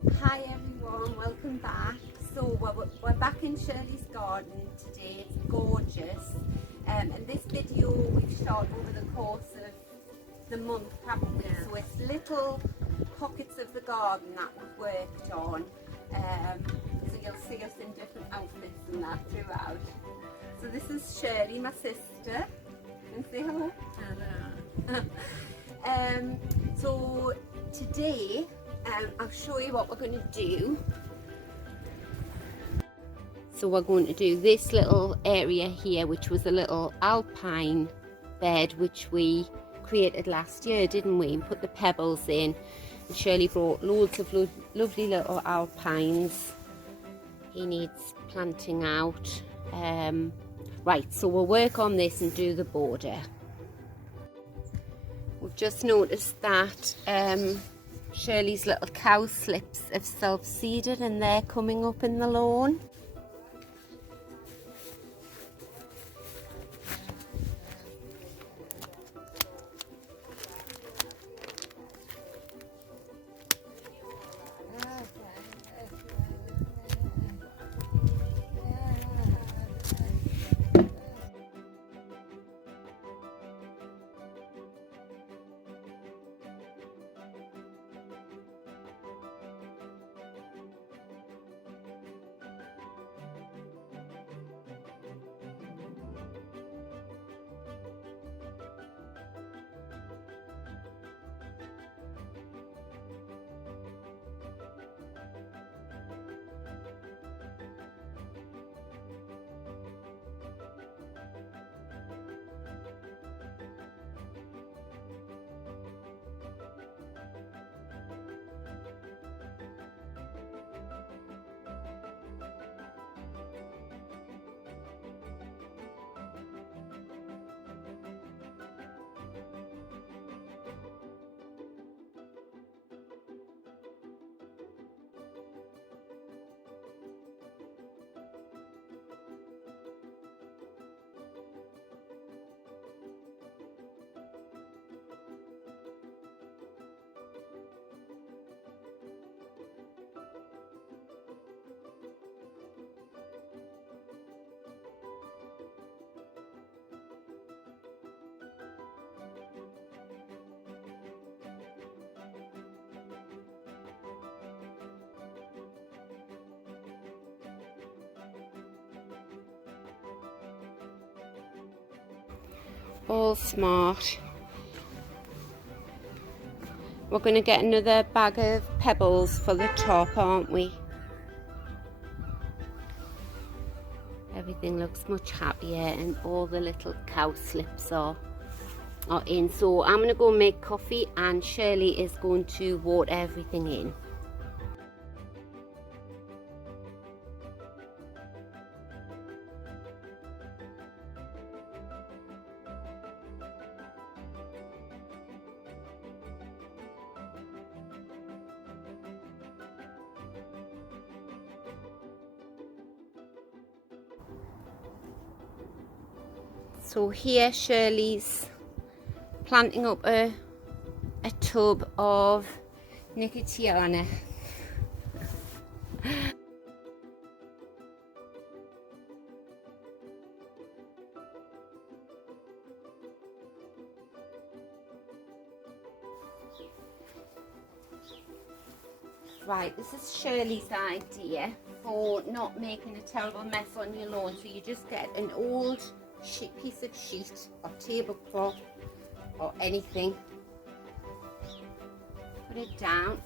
Hi everyone, welcome back. So we're back in Shirley's garden today. It's gorgeous. And this video we've shot over the course of the month, haven't we? So it's little pockets of the garden that we've worked on. So you'll see us in different outfits and that throughout. So this is Shirley, my sister. And say hello. Hello. So today I'll show you what we're going to do. So we're going to do this little area here, which was a little alpine bed which we created last year, didn't we? And put the pebbles in. And Shirley brought loads of lovely little alpines. He needs planting out. Right, so we'll work on this and do the border. We've just noticed that Shirley's little cow slips have self-seeded and they're coming up in the lawn. All smart. We're going to get another bag of pebbles for the top, aren't we? Everything looks much happier and all the little cow slips are in. So I'm going to go make coffee and Shirley is going to water everything in. So here Shirley's planting up a tub of Nicotiana. Right, this is Shirley's idea for not making a terrible mess on your lawn. So you just get an old piece of sheet or tablecloth or anything, put it down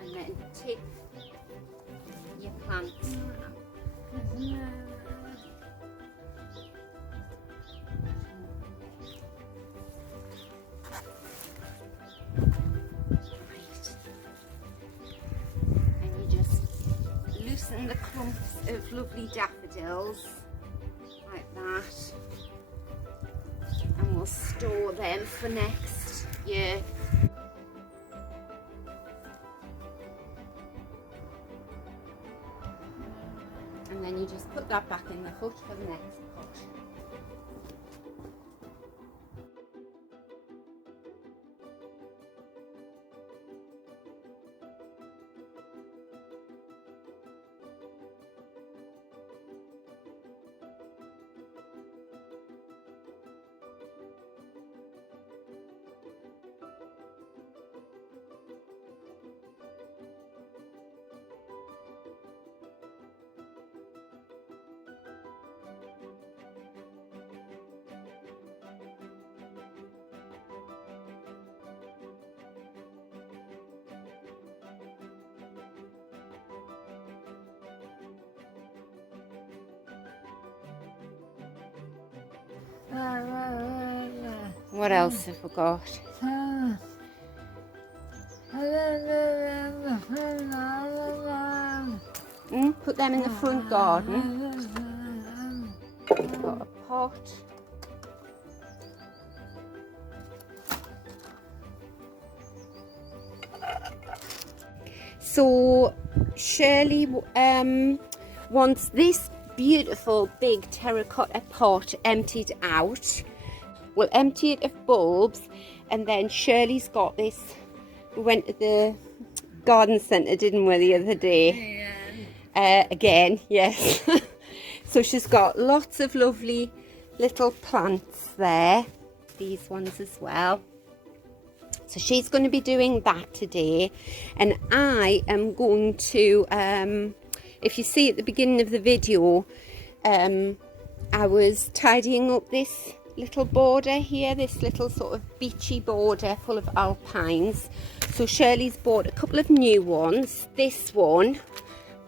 and then tip your plants. And you just loosen the clumps of lovely daffodils like that, and we'll store them for next year. And then you just put that back in the hut for the next pot. What else have we got? Put them in the front garden. We've got a pot. So Shirley wants this beautiful big terracotta pot emptied out. We'll empty it of bulbs, and then Shirley's got this. We went to the garden centre, didn't we, the other day? Again, yes. So she's got lots of lovely little plants there. These ones as well. So she's going to be doing that today, and I am going to, if you see at the beginning of the video, I was tidying up this little border here, this little sort of beachy border full of alpines. So Shirley's bought a couple of new ones, this one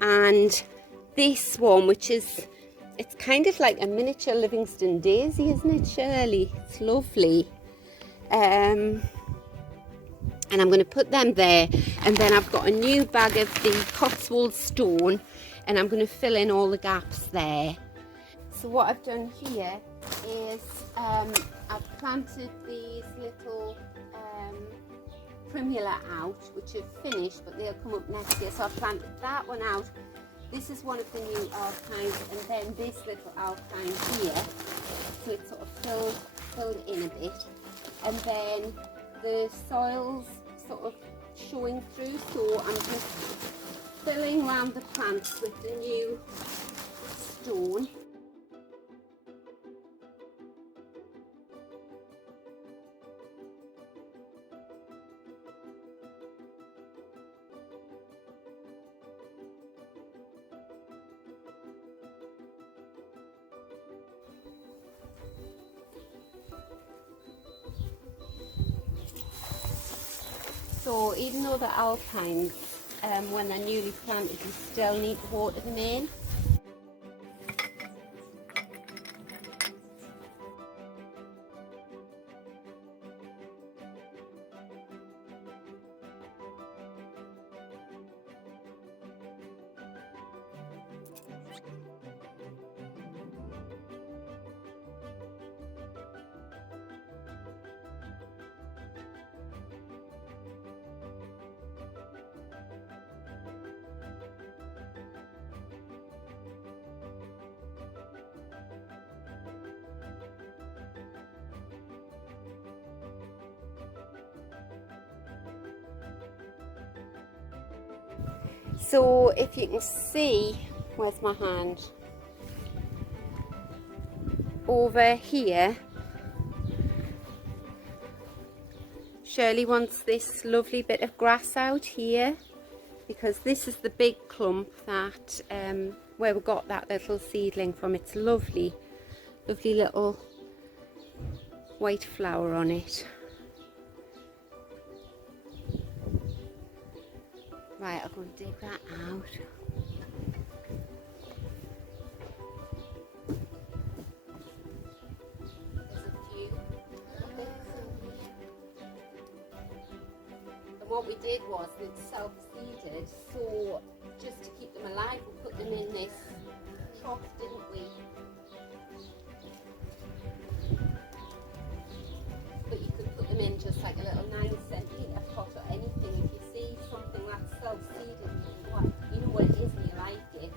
and this one, which is, it's kind of like a miniature Livingston daisy, isn't it, Shirley? It's lovely. And I'm going to put them there, and then I've got a new bag of the Cotswold stone, and I'm going to fill in all the gaps there. So what I've done here is I've planted these little primula out, which have finished, but they'll come up next year. So I've planted that one out. This is one of the new alpines, and then this little alpine here. So it's sort of filled in a bit, and then the soil's sort of showing through, so I'm just filling around the plants with the new stone. So even though the alpines, when they're newly planted, you still need to water them in. So if you can see, where's my hand? Over here, Shirley wants this lovely bit of grass out here, because this is the big clump that where we got that little seedling from. It's lovely, lovely little white flower on it. Right, I'm going to dig that out. There's a few bits in here. And what we did was, it's self-seeded, so just to keep them alive, we put them in this trough, didn't we? But you could put them in just like a little 9-centimetre pot or anything. If you see something that's self-seeded, you know what it is and you like it.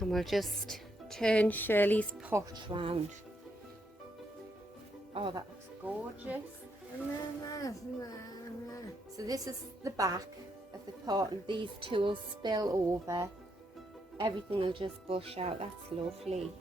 And we'll just turn Shirley's pot round. Oh, that looks gorgeous. So this is the back of the pot, and these two will spill over. Everything will just bush out. That's lovely.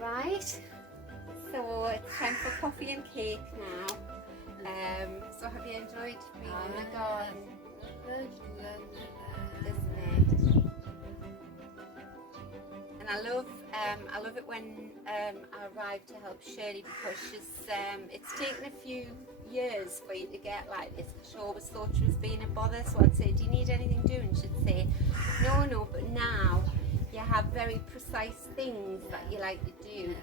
Right, so it's time for coffee and cake now. So have you enjoyed being in the garden? Isn't it? And I love it when I arrive to help Shirley, because it's taken a few years for you to get like this. She always thought she was being a bother, so I'd say, do you need anything doing? She'd say, no, but now you have very precise things that you like to do.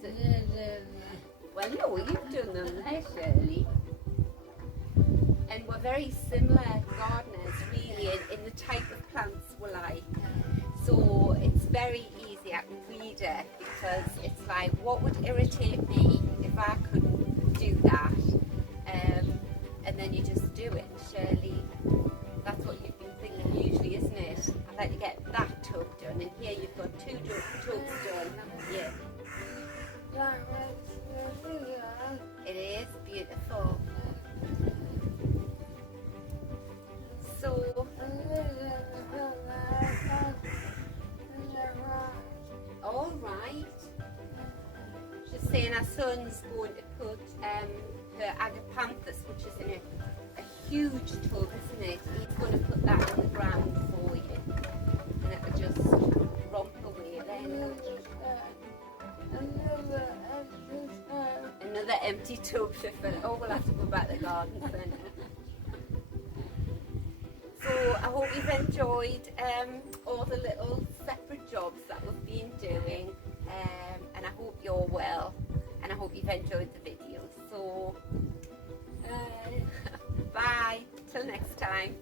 So, well, no, you've done them there, Shirley. And we're very similar gardeners, really, in the type of plants we like. So it's very easy. I can read it, because it's like, what would irritate me if I couldn't do that? And then you just do it. Shirley, that's what you've been thinking usually, isn't it? I'd like to get that tub done, and here you've got two tubs done. Yeah. It is beautiful. So, all right. She's saying her son's going to put her agapanthus, which is in a huge tub, isn't it? He's going to put that in the ground for you, and it'll just romp away then. Another empty tub to fill. Oh, we'll have to go back to the garden centre. So I hope you've enjoyed all the little separate jobs that we've been doing, and I hope you're well, and I hope you've enjoyed the video. So bye, till next time.